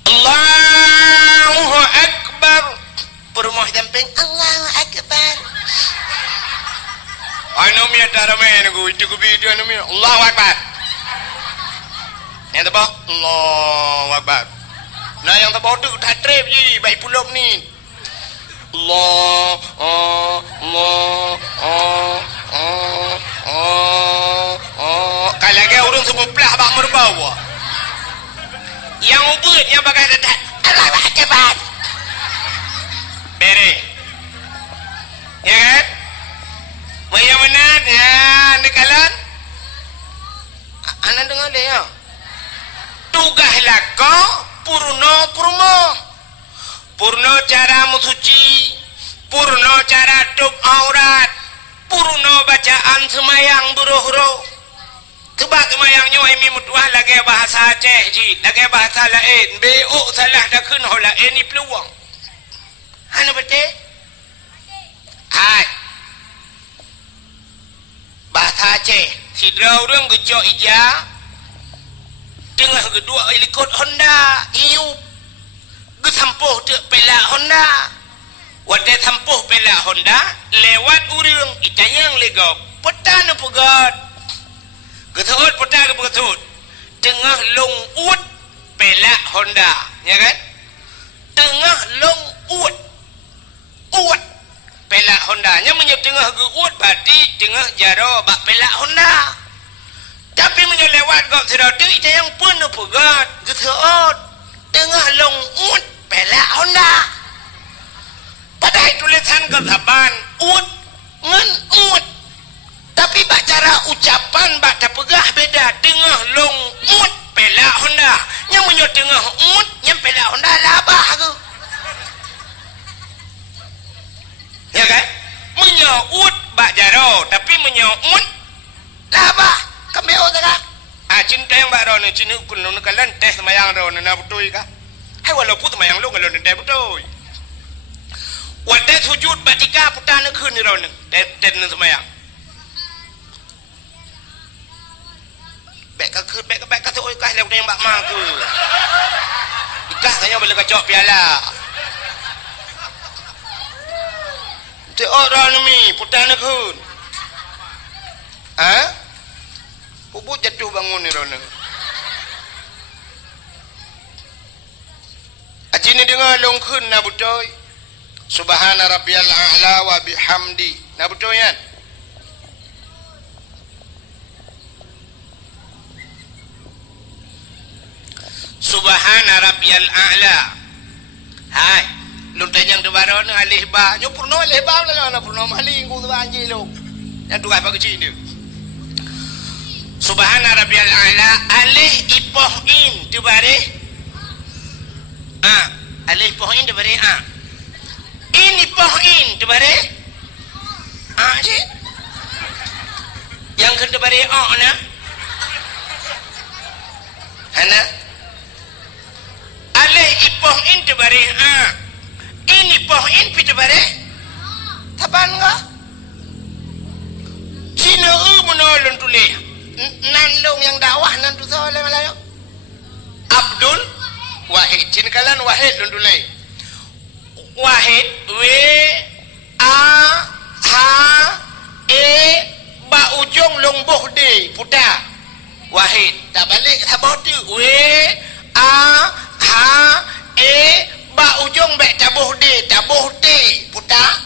Allahu Akbar purmoh damping Allahu Akbar anu mi ada ramai aku itu video anu mi Allahu Akbar. Yang tebak Allahu Akbar. Nah yang tebak tu tak trip je baik pulak ni. Allah kalau ke urung semua pelah bak merbau. Yang ubud yang pakai tetap Allahu Akbar. Bere. Ya kan? Yang benar ya nekalan. Anak dengar dia ya. Tugaslah kau purno cara mensuci, purno cara tutup aurat, purno bacaan semayang buruh-buruh. Sebab semayang nyo imi mutuah lagi bahasa Aceh ji, lagi bahasa lain. BO salah dah kena lain ni peluang. Hana betul? Hai. Bahasa Aceh, sidra orang gejok ija, tengah kedua ikut Honda, iup. Sampuh tu pelak Honda. Wadah sampuh pelak Honda lewat urang itanyang legok. Petana pegat. Getut petana pegat. Tengah long ut pelak Honda, ya kan? Tengah long ut pelak Honda. Nya menyo tengah ge ut berarti tengah jaro bak pelak Honda. Tapi menyo lewat gok sedau tu itanyang pun pegat. Getut tengah long ut pelak Honda. Padahal tulisan ketaban ut ngan ut. Tapi bak cara ucapan bak tak pegah beda. Tengah long ut pelak Honda. Yang menyo tengah ut yang pelak Honda labah ke. Ya kan? Menyo ut bak jaro tapi menyo ut labah. Kembeo tak? Cinta yang bak ro ni cinta kun nu kalan teh semayang ro na butui ka. Hai walaupun semayang lu ngalun teh betul. Wadah sujud batika putan nak kun ni ro ni teh semayang. Bek ka tu ikah le yang bak ma ku. Ikah kanya boleh kacok piala. Teh orang ni putan nak kun. Ha? Puput jatuh bangun ni ro ni. Acini dengar longkun na butoy. Subhana rabbiyal a'la wa bihamdi. Na butoy yan. Subhana rabbiyal a'la. Hai, lun tanyang tu baru ni alih ba. Nyo purno alih ba lah na purno maling ku tu anjing lu. Yang tu apa kecil ni. Subhana rabbiyal a'la alih ipoh in tu bare. Alih poin tu beri ini poin tu beri je yang kedua beri na hana alih poin tu beri ini poin tu beri taban enggak Cina menolong tulis nan long yang dakwah nan tu soalnya malayo Abdul Wahid, cina kalan Wahid dulu. Wahid, ba ujung longboh de putar. Wahid, tak balik sabot tu. Ba ujung baik tabuh de putar.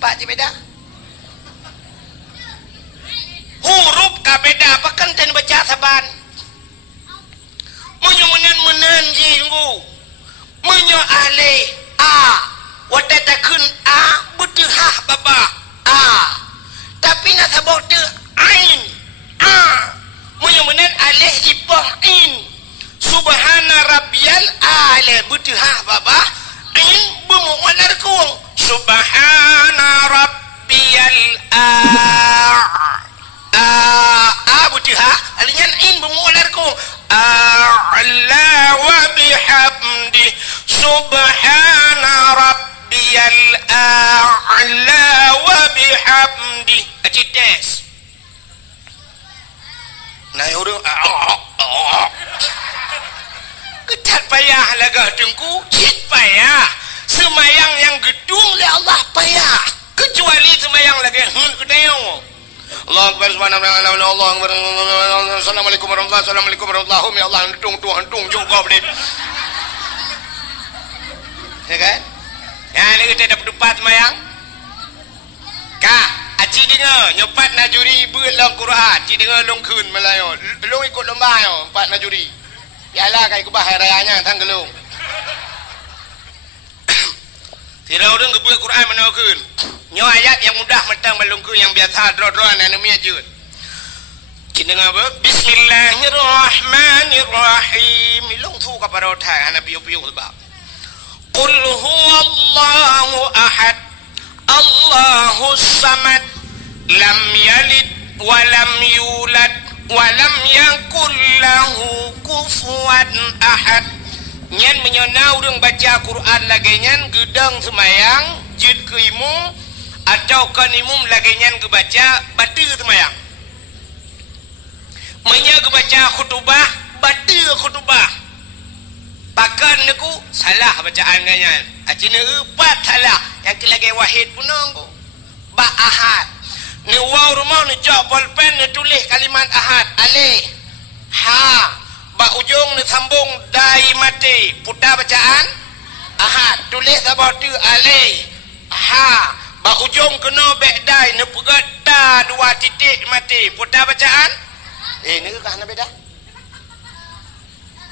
Pak je beda. Huruf ka beda, apa kan ten baca saban. Menyo menan jinggu menyo alih wadah takun betul baba tapi nak sabot tu ain menyo menan alih ipah in subhana rabbiyal a'la betul baba ain bemualar kuang subhana rabbiyal betul alinya in bemualar kuang a'la wa bihamdi subhana rabbiyal a'la wa bihamdi acites nah urang ketat payah laga tengku cit payah semayang yang gedung le Allah payah kecuali sembahyang lagi kedeo Allah Akbar subhanahu wa ta'ala Allah Akbar assalamualaikum warahmatullahi assalamualaikum warahmatullahi ya Allah tung juga ni ya kan ya ni kita dapat dupat sembahyang kak aci dengar nyopat najuri beut lang Quran aci dengar long kun Melayu long ikut lomba yo empat najuri yalah kai kubah hari rayanya tang gelung tirau deng gebeut Quran manakeun nyo ayat yang mudah mentang melungku yang biasa dro-droan anu miajut cin dengar apa bismillahirrahmanirrahim ilung tu ka parotha ana piu-piu sebab qul huwallahu ahad Allahus samad lam yalid wa lam yulad wa lam yakul lahu kufuwan ahad nyen menyonau urang baca Quran lagi nyen gedang semayang jid ke imum atau kan imum lagi nyen ke baca batil semayang menya ke baca khutbah batil khutbah pakan niku salah bacaan ganyan acina empat salah yang lagi wahid punang ko ba ahad ni waw rumah ni jok pulpen ni tulis kalimat ahad alih ha ba ujung ni sambung dai mati putar bacaan ahad tulis sabah tu alih ha ba ujung kena bek dai ni pegat da dua titik mati putar bacaan ni ke kana beda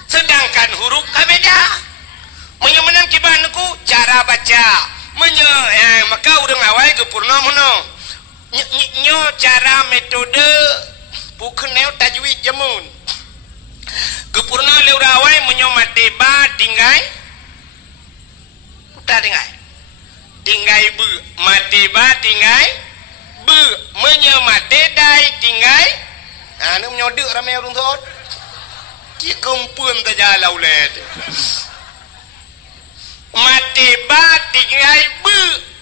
sedangkan huruf beda menyemenang kibanku cara baca maka urang awal ke purna mono nyo cara metode bukan neo tajwid jamun ke purna leura awal menyo mate ba tinggai putar tinggai bu mate ba tinggai bu menyo mate dai tinggai anu menyodek ramai urang thot ki kumpun taja laulet mati ba tinggai bu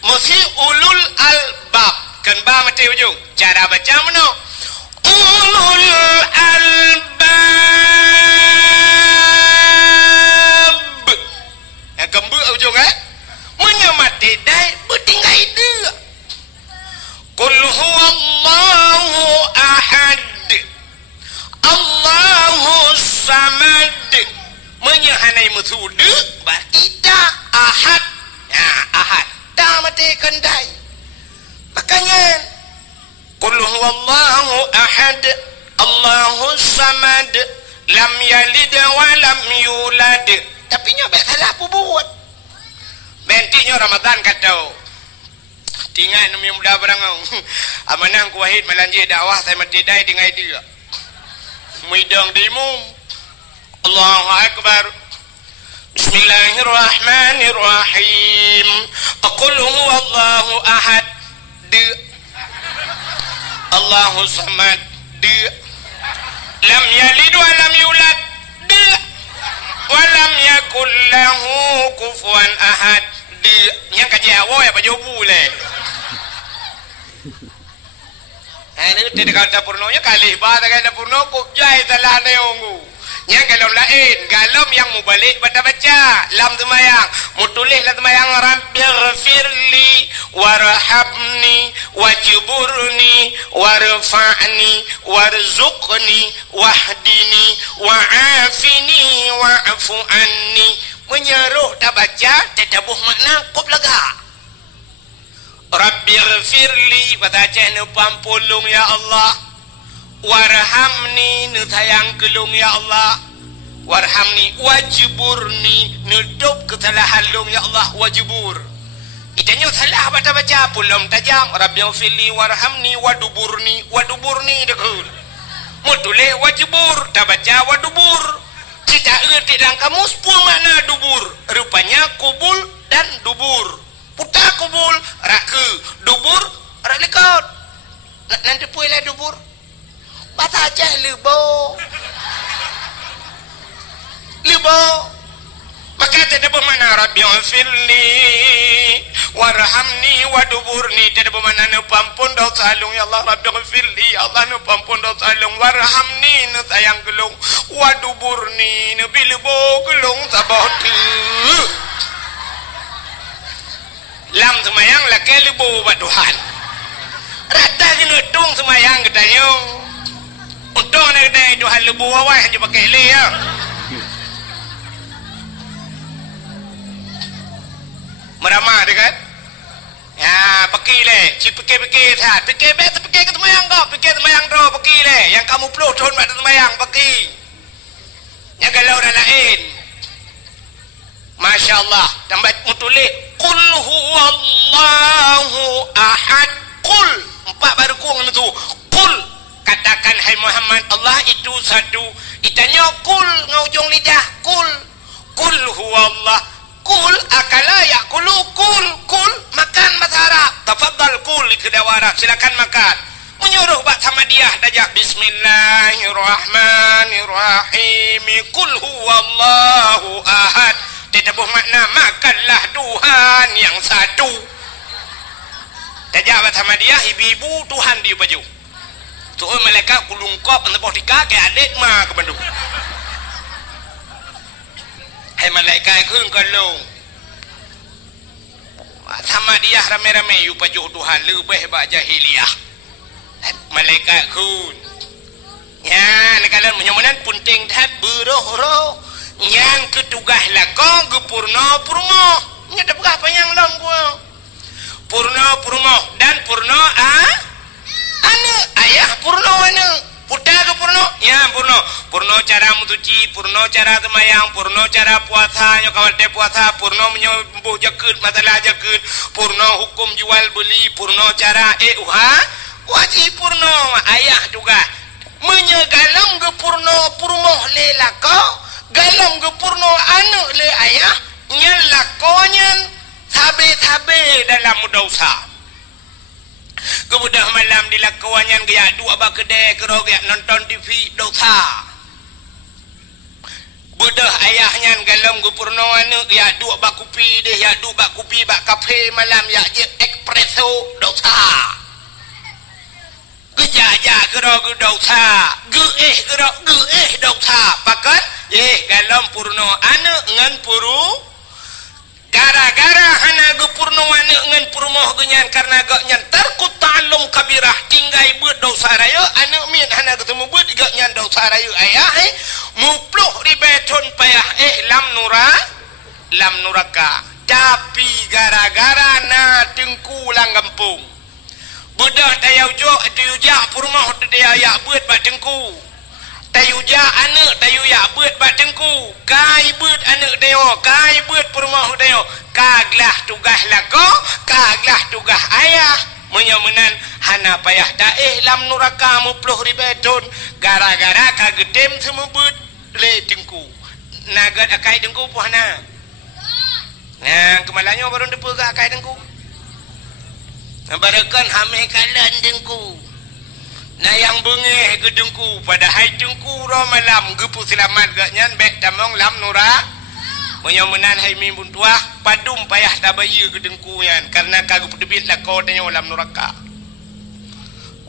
mesti ulul albab kan ba mati ujung cara baca mana ulul albab yang kembu ujung menyamati dai bertinggai dia qul huwallahu ahad Allahus samad menyahanai musudu berita ahad ya ahad dah mati kendai makanya qul huwallahu ahad Allahus samad lam yalid wa lam yulad tapi nyo bet salah buat bentiknya Ramadan kata tinggal numi muda berangau amanang ku wahid melanji dakwah saya mati dai dengan dia muidang dimum Allahu akbar bismillahirrahmanirrahim qul huwallahu ahad de Allahu samad de lam yalid wa lam yulad de wa lam yakul lahu kufuwan ahad de yang kaji awo ya bajobu le ini tidak kata purnonya kali bahasa kata purno kubjai telah neongu yang kalau lain galom yang mubalik baca lam semayang mutulis lam semayang rabbighfirli warhamni wajburni warfa'ni warzuqni wahdini wa'afini wa'fu anni menyeruh tak baca tetabuh makna kop lega rabbighfirli baca nu pampulung ya Allah warhamni nu sayang kelung ya Allah warhamni wajburni nutup kesalahan lung ya Allah wajbur itanya salah baca pulung tajam rabbighfirli warhamni waduburni dekul mutule wajbur tak baca wadubur tidak ngerti dalam kamus pun makna dubur rupanya kubul dan dubur putar kubul raku dubur rak lekot nanti puilah dubur bata aja lebo maka tidak bermakna rabbighfirli warhamni waduburni tidak bermakna nu pampun dosa lung ya Allah rabbighfirli ya Allah nu pampun dosa lung warhamni nu sayang gelung waduburni nu bilbo gelung saboti lam semayang lah ke lebu buat Tuhan rata kena tung semayang katanya untung nak kata Tuhan lebu awal hanya pakai le ya meramah dia kan ya pergi le fikir saat fikir betul fikir ke semayang kau fikir semayang tu pergi le yang kamu peluh tahun buat semayang pergi yang galau dah lain Masya Allah tambah mutulik Qul huwallahu ahad Qul 4 baru kurang itu Qul katakan hai Muhammad Allah itu satu itanya Qul ngaujung lidah Qul huwallah Qul akala yakulu Qul makan bahasa Arab tafadhal Qul di kedai Arab silakan makan menyuruh bak Samadiyah tajak Bismillahirrahmanirrahim Qul huwallahu ahad ditabuh makna makanlah Tuhan yang satu tajak bak Samadiyah ibu-ibu Tuhan dia baju tu malaikat kulungkop antara tika ke adik ma ke bandung hai malaikat keung kalung Samadiyah rame-rame yu baju Tuhan lebih bak jahiliyah malaikat kun ya nekalan menyomanan punting tat beroh yang ketugah lakon ke purno nya dah berapa yang lam gua purno dan purno anu ayah purno anu putar ke purno ya purno cara mutuci purno cara semayang purno cara puasa nya kawal te puasa purno menyembuh jakut masalah jakut purno hukum jual beli purno cara wajib purno ayah juga menyegalam ke purno le lako galam ke purno anu le ayah nyal lakonyan tabe dalam dosa kemudian malam dilakuannya gaya dua bak kedai kerok gaya nonton TV dosa budah ayahnya galam ke purno anu gaya dua bak kopi deh ya dua bak kopi bak kafe malam ya je espresso dosa gejaja kerok dosa kerok dosa pakat galam purno anu ngan puru gara-gara hana ge purno anu ngan purmoh genyan karena gak nyantar ku ta'allum kabirah tinggai beut dosa raya anu min hana ketemu beut gak nyan dosa raya ayah mupluh ribeton payah lam nuraka tapi gara-gara na tengku lang gampung budah tayau jo tayuja purmoh tayaya beut ba tengku tayuja anak tayuya beut bak tengku kai beut anak dayo kai beut perumah dayo kaglah tugas lako kaglah tugas ayah menyomenan hana payah daeh lam nuraka mupluh ribeton gara-gara kagedem semua beut le tengku nagat akai tengku puhana nah kemalanya baru depa gak akai tengku barakan hameh kalan tengku nah yang bengeh ke dengku pada hai dengku ro malam gepu selamat gaknyan bek tamong lam nura menyomenan hai mimbun tuah padum payah tabaya ke dengku yan karena kagu pedebit lah kau tanya lam nuraka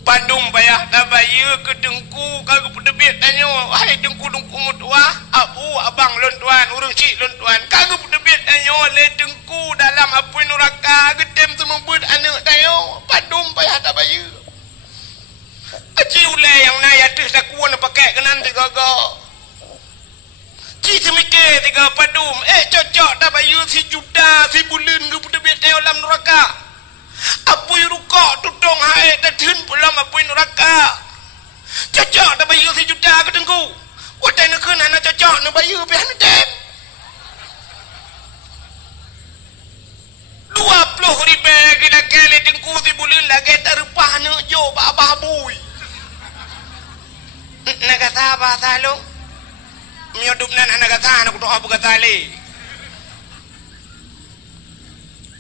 padum payah tabaya ke dengku kagu pedebit tanya hai dengku mutuah abu abang lon tuan urang cik lon tuan kagu pedebit tanya le dengku dalam apa nuraka gedem semua bud anak tayo padum payah tabaya Aci ulai yang naya tu tak kuat nak pakai kenan tiga go. Ci semikir tiga padum. Cocok tak bayu si juta si bulan ke budak biar dalam neraka. Apa yang rukak tutong hai tak tin pulang apa yang neraka. Cocok tak bayu si juta ke tengku. Watai nak kena nak cocok nak bayu biar nak tem. 20 ribu kita kali tengku si bulan lagi tak rupah nak jo abah bui. Nagasa bahasa lo miyudup nan nagasa nak doa buka tali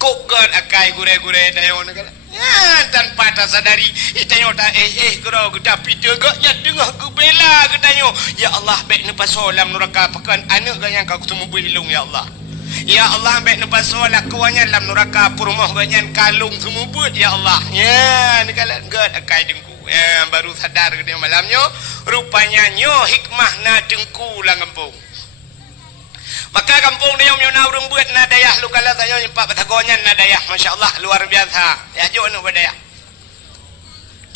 kokal akai gure-gure dayo negara ya tanpa tak sadari itayo ta gero geda pideu gaknya tengah gebela gedayo ya Allah baik nepa solam neraka pekan anak gak yang kau temu bilung ya Allah ya Allah baik nepa solak kuanya dalam neraka purmoh gaknya kalung semua buat ya Allah ya negara gad akai dengku baru sadar ke dia malamnya rupanya nyo hikmah na dengku lang kampung maka kampung dia menyona urang buat na dayah lu kala tayo nyempak Patagonia na dayah masyaallah luar biasa ya jo nu badaya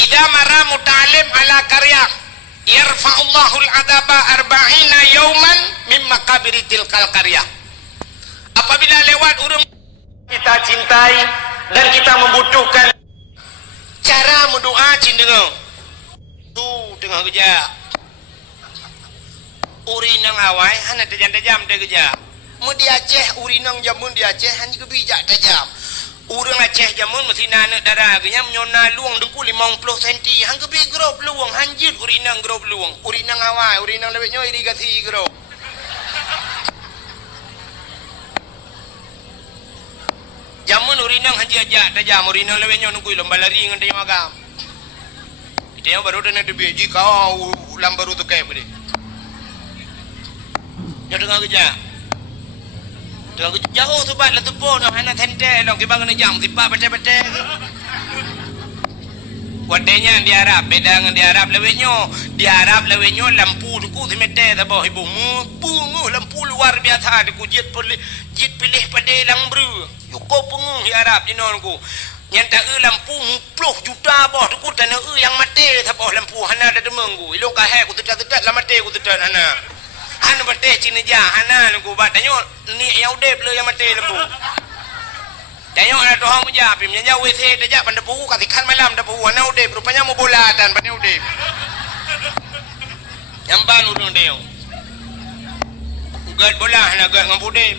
ida mara mutalim ala karya yarfa'ullahu al-adaba 40 yawman min maqabiri tilkal qarya apabila lewat urang kita cintai dan kita membutuhkan cara mendoa cindengo tu tengah kerja urinang awai hana tajam-tajam dia kerja mu di Aceh urinang jamun di Aceh hanya kebijak tajam urang Aceh jamun mesti nanak darah genya menyona luang dengku 50 cm hang kebi grop luang hanjit urinang grop luang urinang awai urinang lebihnya irigasi grop jamun urinang hanjit ajak tajam urinang lebihnya nunggu lomba lari ngan dia magam dia baru dah nak biji kau lam baru tu kayak beri dia dengar kerja jauh tu bat lah tu pun nak tendek long kita kena jam tipak betul-betul wadenya di Arab beda dengan di Arab lewetnya lampu duku si meter tak bawa ibu punguh lampu luar biasa duku jit pilih pada lang beru yuko punguh di Arab di nonku yang tak lampu 10 juta bawah duku tanah yang mati tak bawa lampu hana ada demengku ilong kahek ku tetat lah mati ku tetat hana hana mati cina jah hana duku bat tanya ni yang udep le yang mati lampu tanya ada doang muja pim nya WC dajak pada puhu katikan malam dah puhu hana udep rupanya mau bola dan pada udep yang ban urang dia gad bola hana gad ngam udep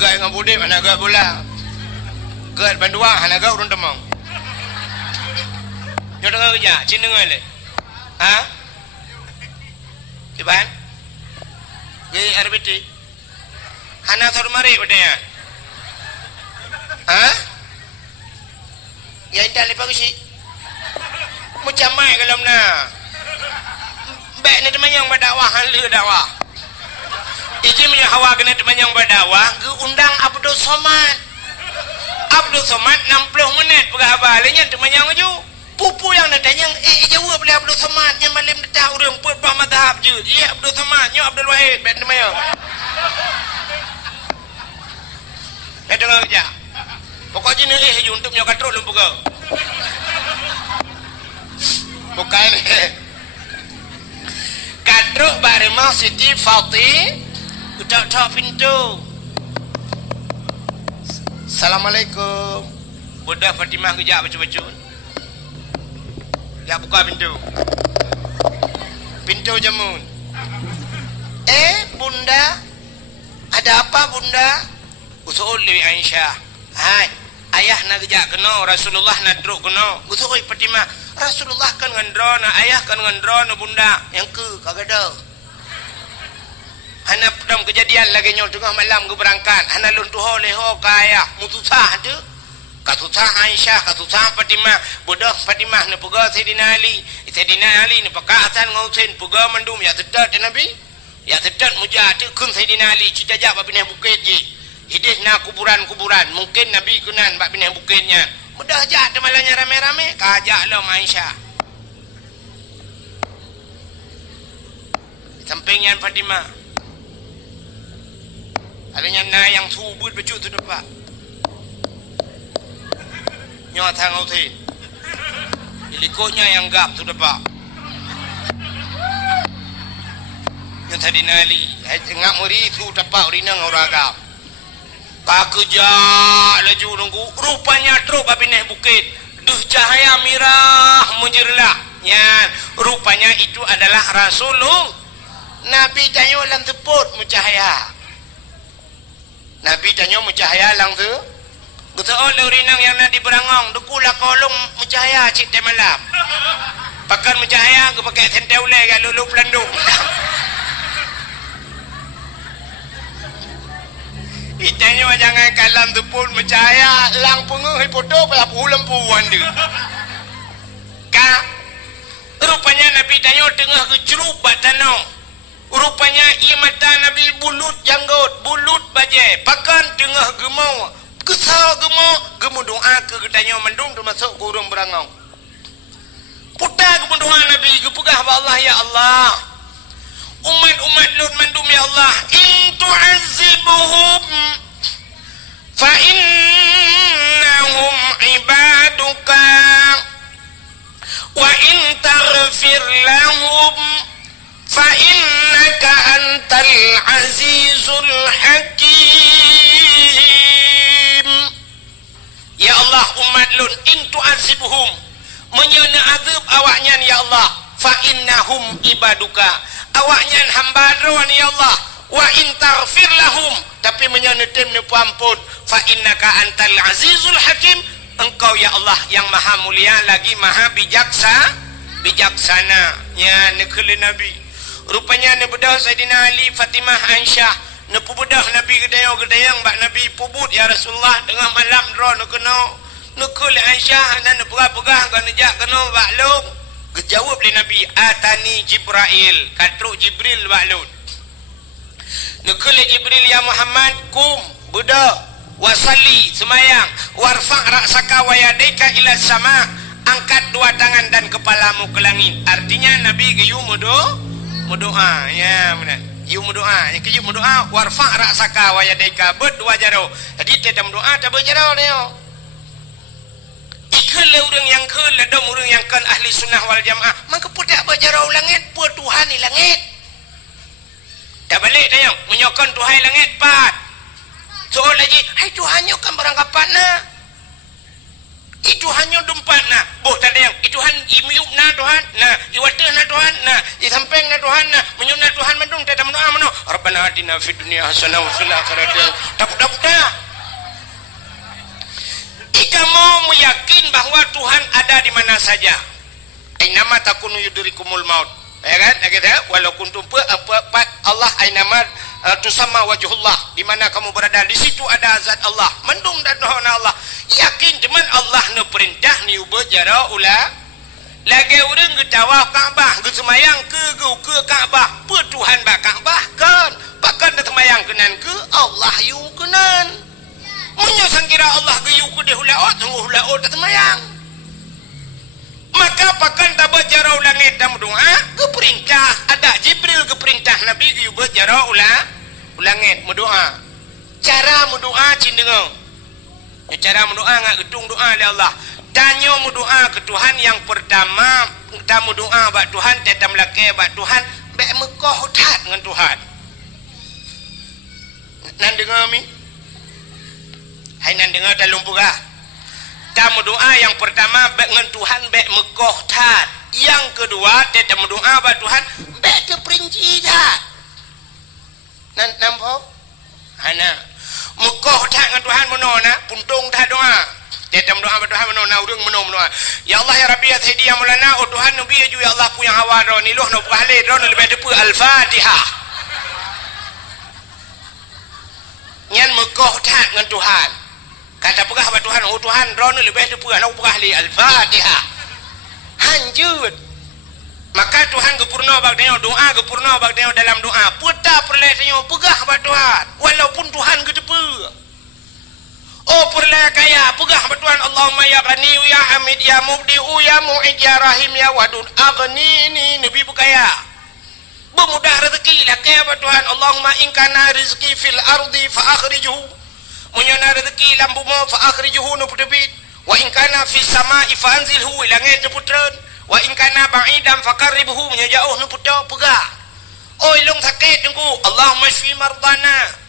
gad ngam udep hana gad bola gad bandua hana gad urang demang nyo dengar kerja cin dengar le ha iban ge RBT hana thor mari bedaya ha ya indah lepas si macam mai kalau na baik ni teman yang berdakwah hal dakwah iki punya hawa kena teman yang berdakwah ke undang Abdul Somad 60 minit pergabalnya teman yang maju pupu yang nak tanya jawab boleh Abdul Somad yang malam dah urang pun mazhab je Abdul Somad nyo Abdul Wahid baik teman yang dengar kerja pokok jenis untuk nyo katrol lu buka bukan katrol baremah Siti Fatih utak pintu Assalamualaikum budak Fatimah kerja baca-baca ya buka pintu jamun bunda ada apa bunda usul li Aisyah hai ayah nak kerja kena Rasulullah nak druk kena usul Fatimah Rasulullah kan ngendrona ayah kan ngendrona bunda yang ke kagada hana pedam kejadian lagi nyol tengah malam ke berangkat hana luntuh leho ka ayah mutusah tu katusah Aisyah katusah Fatimah budak Fatimah ni pega Sayyidina Ali ni pakatan ngausin pega mendum ya tedat Nabi ya tedat mujahid kun Sayyidina Ali cijajak bab pindah bukit je hidih na kuburan mungkin Nabi kunan bab pindah bukitnya mudah ajak temalanya rame-rame kajak lo Aisyah sampingnya Fatimah adanya na yang subut baju tu depan nyawa tangau tin ilikotnya yang gap tu depan yang tadi nali ngak muri tu tepak urinang orang gap kakejak laju nunggu rupanya truk abineh bukit duh cahaya mirah menjerlah yan rupanya itu adalah Rasulullah Nabi tanya lang teput mucahaya Nabi tanya mucahaya lang tu betul oleh urinang yang nak diberangong dukulah kolong mucahaya cik teh malam pakan mucahaya ke pakai sentau le kat lulu pelanduk itanya jangan kalam tu pun mucahaya lang penguh hipoto pada lampuan dia ka rupanya Nabi tanya tengah kecurup batanong rupanya ia mata Nabi bulut janggut bulut bajai pakan tengah gemau kesal gemau doa ke ketanya mendung tu masuk ke urang berangau putar ke doa Nabi kepegah ba Allah ya Allah umat Lut mendum ya Allah in tu'azzi tu'adzibhum fa innahum ibaduka wa in taghfir lahum fa innaka antal azizul hakim. Ya Allah, umat lun in tu'adzibhum, menyana azab awaknya ya Allah, fa innahum ibaduka, awaknya hamba ron ya Allah, wa in taghfir lahum, tapi menyana tim ni ampun, fa innaka antal azizul hakim, engkau ya Allah yang maha mulia lagi maha bijaksana. Ya nekele Nabi rupanya ne bedah Saidina Ali, Fatimah, Aisyah ne pubedah Nabi gedayang bak Nabi pubut ya Rasulullah tengah malam ro ne kena nekele Aisyah nan pegah-pegah kan nejak kena bak long. Kejawab le Nabi, atani Jibril, katruk Jibril bak long. Nekele Jibril, ya Muhammad, kum budak wasalli semayang, warfa' ra'saka wa yadaika ila sama, angkat dua tangan dan kepalamu ke langit. Artinya Nabi geyu doa ya benar. You berdoa, yang keju berdoa, warfa' ra'saka wa yadaika, berdua jaro. Jadi kita berdoa tak berjaro dia. Ikul orang yang kul ladam orang yang kan ahli sunnah wal jamaah, maka pudak berjaro langit, pu Tuhan di langit. Tak balik dia menyokon Tuhan langit pat. Soal lagi, hai Tuhannya kan beranggapan na. Itu hanya dumpat na, boh tak ada yang itu han imiup na Tuhan, na iwata na Tuhan, na isampeng na Tuhan, na menyuna Tuhan mendung tak doa mano. Rabbana atina fid dunya hasanah wa fil akhirati hasanah. Jika mau meyakin bahawa Tuhan ada di mana saja, ainama takunu yudrikumul maut, ya kan? Kita walau kuntum apa Allah ainama tusamma wajhullah, di mana kamu berada di situ ada zat Allah, mendung dan doa Allah. Yakin cuman Allah ne perintah ni ubah jara ula lagi orang ke tawaf Kaabah ke semayang ke Kaabah pe Tuhan ba Kaabah kan bahkan dah semayang kenan ke Allah yu kenan menyang kira Allah ke yu ke dia hulaot tunggu hulaot dah semayang, maka pakan tak berjara langit dan berdoa ke perintah ada Jibril ke perintah Nabi ke yu berjara langit berdoa. Cara berdoa cindengang, cara mendoa ngak gedung doa oleh Allah. Tanya mendoa ke Tuhan yang pertama, kita mendoa bak Tuhan, kita melaki bak Tuhan, bak Mekah tat dengan Tuhan. Nan dengar mi? Hai nan dengar dalam pura. Kita mendoa yang pertama bak dengan Tuhan, bak Mekah tat. Yang kedua, kita mendoa bak Tuhan, bak keperinci tat. Nan nampak? Hana. Mekah tak dengan Tuhan menona, puntung tak doa. Dia tak doa pada Tuhan menona, urang menona. Ya Allah ya Rabbi ya Sayyidi ya Maulana, oh Tuhan Nabi ya Allah pu yang hawa ro ni loh no pahle ro no lebih depu Al-Fatihah. Nyan Mekah tak dengan Tuhan. Kata pegah pada Tuhan, oh Tuhan ro no lebih depu no pahle Al-Fatihah. Hanjut. Maka Tuhan gepurna bag dia doa gepurna bag dia dalam doa. Puta perle dia pegah pada Tuhan walaupun Tuhan gedepe. Oh perle kaya pegah pada Tuhan, Allahumma ya Ghani ya Hamid ya Mubdi'u ya Mu'id ya Rahim ya Wadud aghnini. Nabi berkaya bermudah rezeki lah kaya pada Tuhan. Allahumma in kana rizqi fil ardi fa akhrijhu, munyana rezeki lam bumi fa akhrijhu nu putebit, wa in kana fis sama'i fa anzilhu, langit putran, wa in kana ba'idam faqarribhu, menyajauh nu putau pegah. Oi long sakit tunggu, Allahumma shfi mardana.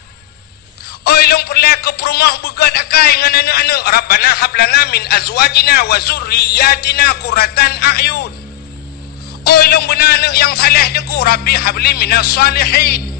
Oi long perle ke perumah begat akai dengan anak-anak, Rabbana hablana min azwajina wa zurriyatina qurratan a'yun. Oi long benar anak yang saleh tunggu, Rabbi habli minas salihin.